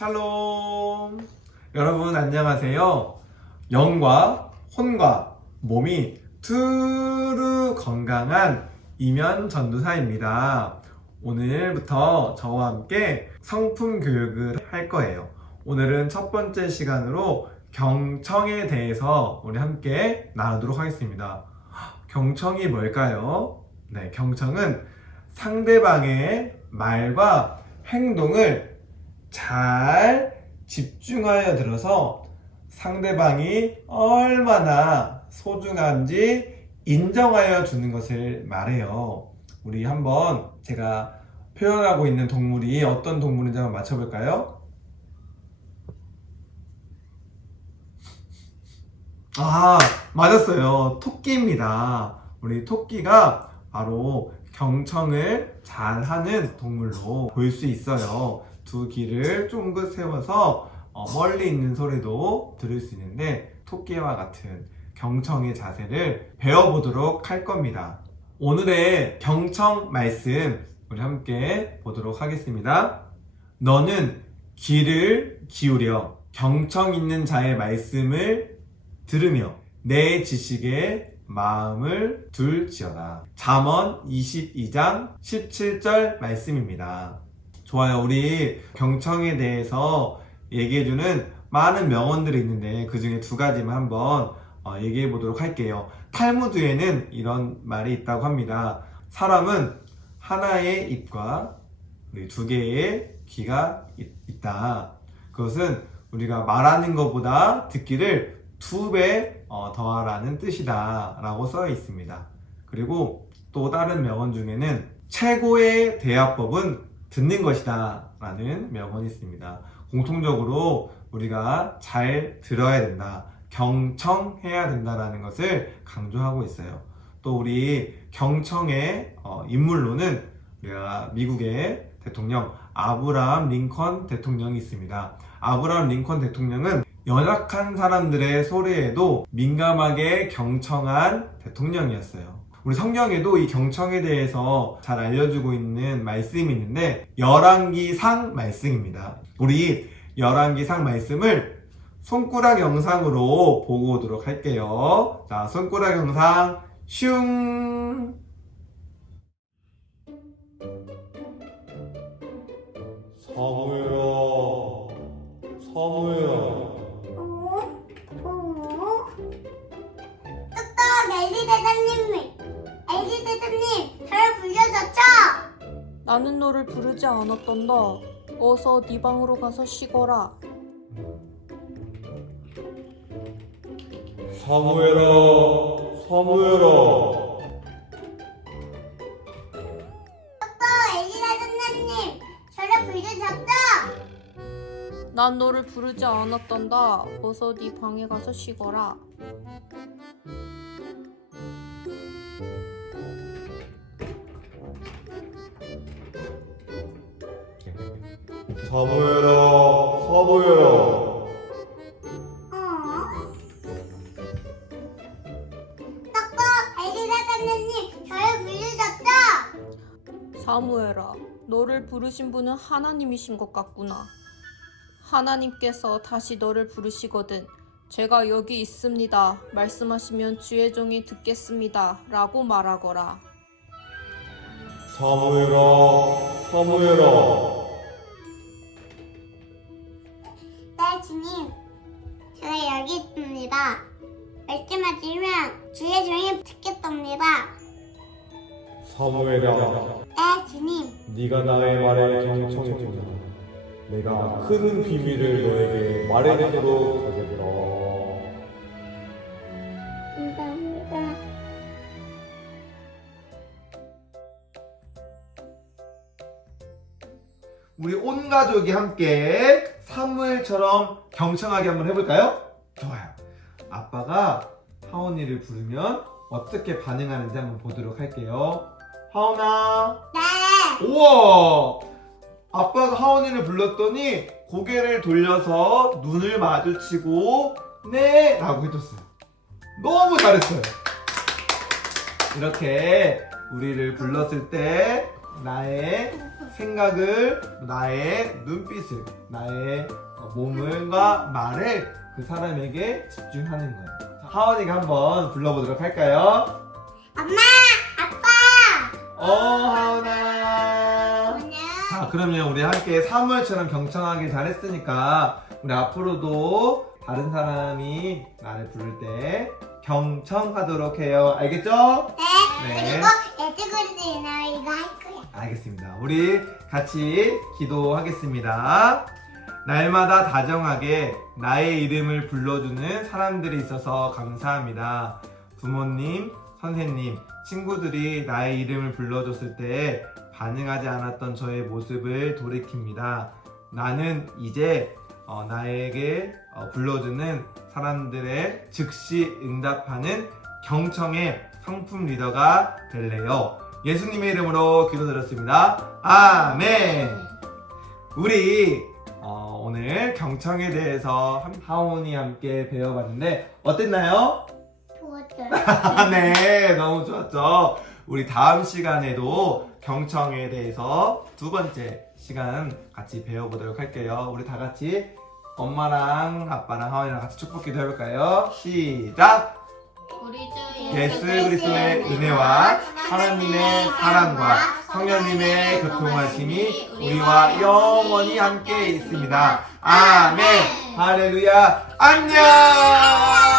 샬롬. 여러분 안녕하세요. 영과 혼과 몸이 두루 건강한 이면 전도사입니다. 오늘부터 저와 함께 성품 교육을 할 거예요. 오늘은 첫 번째 시간으로 경청에 대해서 우리 함께 나누도록 하겠습니다. 경청이 뭘까요? 네, 경청은 상대방의 말과 행동을 잘 집중하여 들어서 상대방이 얼마나 소중한지 인정하여 주는 것을 말해요. 우리 한번 제가 표현하고 있는 동물이 어떤 동물인지 한번 맞춰볼까요? 아, 맞았어요. 토끼입니다. 우리 토끼가 바로 경청을 잘 하는 동물로 볼 수 있어요. 두 귀를 쫑긋 세워서 어, 멀리 있는 소리도 들을 수 있는데 토끼와 같은 경청의 자세를 배워보도록 할 겁니다. 오늘의 경청 말씀 우리 함께 보도록 하겠습니다. 너는 귀를 기울여 경청 있는 자의 말씀을 들으며 내 지식에 마음을 둘지어다. 잠언 22장 17절 말씀입니다. 좋아요. 우리 경청에 대해서 얘기해주는 많은 명언들이 있는데 그 중에 두 가지만 한번 어, 얘기해 보도록 할게요. 탈무드에는 이런 말이 있다고 합니다. 사람은 하나의 입과 두 개의 귀가 있- 있다. 그것은 우리가 말하는 것보다 듣기를 두배 어, 더하라는 뜻이다. 라고 써 있습니다. 그리고 또 다른 명언 중에는 최고의 대화법은 듣는 것이다. 라는 명언이 있습니다. 공통적으로 우리가 잘 들어야 된다. 경청해야 된다라는 것을 강조하고 있어요. 또 우리 경청의 어, 인물로는 우리가 미국의 대통령 아브라함 링컨 대통령이 있습니다. 아브라함 링컨 대통령은 연약한 사람들의 소리에도 민감하게 경청한 대통령이었어요. 우리 성경에도 이 경청에 대해서 잘 알려주고 있는 말씀이 있는데 열왕기상 말씀입니다. 우리 열왕기상 말씀을 손가락 영상으로 보고 오도록 할게요. 자, 손가락 영상 슝. 사무 불려줬죠? 나는 너를 부르지 않았단다. 어서 네 방으로 가서 쉬거라. 사무엘아, 사무엘아. 저를? 난 너를 부르지 않았단다. 어서 네 방에 가서 쉬거라. 사무엘아, 사무엘아. 어? 저를 불려줬죠? 사무엘아, 너를 부르신 분은 하나님이신 것 같구나. 하나님께서 다시 너를 부르시거든. 제가 여기 있습니다. 말씀하시면 주의 종이 듣겠습니다. 라고 말하거라. 사무엘아, 사무엘아. 사무엘아, 네 주님 네가 나의 말에 경청했구나. 내가 큰 비밀을 너에게 말해주도록 하겠다. 감사합니다 우리 온 가족이 함께 사무엘처럼 경청하게 한번 해볼까요? 좋아요. 아빠가 하원이를 부르면 어떻게 반응하는지 한번 보도록 할게요. 하원아. 네 우와! 아빠가 하원이를 불렀더니 고개를 돌려서 눈을 마주치고 네! 라고 해줬어요. 너무 잘했어요. 이렇게 우리를 불렀을 때 나의 생각을, 나의 눈빛을, 나의 어, 몸을과 말을 그 사람에게 집중하는 거예요. 자, 하원이가 한번 불러보도록 할까요? 엄마. 어. 오늘 자, 그러면 우리 함께 사무엘처럼 경청하게 잘했으니까 우리 앞으로도 다른 사람이 나를 부를 때 경청하도록 해요. 알겠죠? 네. 네. 그리고 애드그리드 나 이거 할 거야. 알겠습니다. 우리 같이 기도하겠습니다. 날마다 다정하게 나의 이름을 불러주는 사람들이 있어서 감사합니다. 부모님, 선생님, 친구들이 나의 이름을 불러줬을 때 반응하지 않았던 저의 모습을 돌이킵니다. 나는 이제 어, 나에게 어, 불러주는 사람들의 즉시 응답하는 경청의 성품 리더가 될래요. 예수님의 이름으로 기도드렸습니다. 아멘. 우리 어, 오늘 경청에 대해서 한- 하온이 함께 배워봤는데 어땠나요? 좋았어요. 네, 너무 좋았죠. 우리 다음 시간에도 경청에 대해서 두 번째 시간 같이 배워보도록 할게요. 우리 다 같이 엄마랑 아빠랑 하원이랑 같이 축복 기도 해볼까요? 시작! 우리 주 예수 그리스도의 은혜와 하나님의 사랑과 성령님의 교통하심이 우리와 영원히 함께 있습니다. 아멘. 할렐루야. 안녕.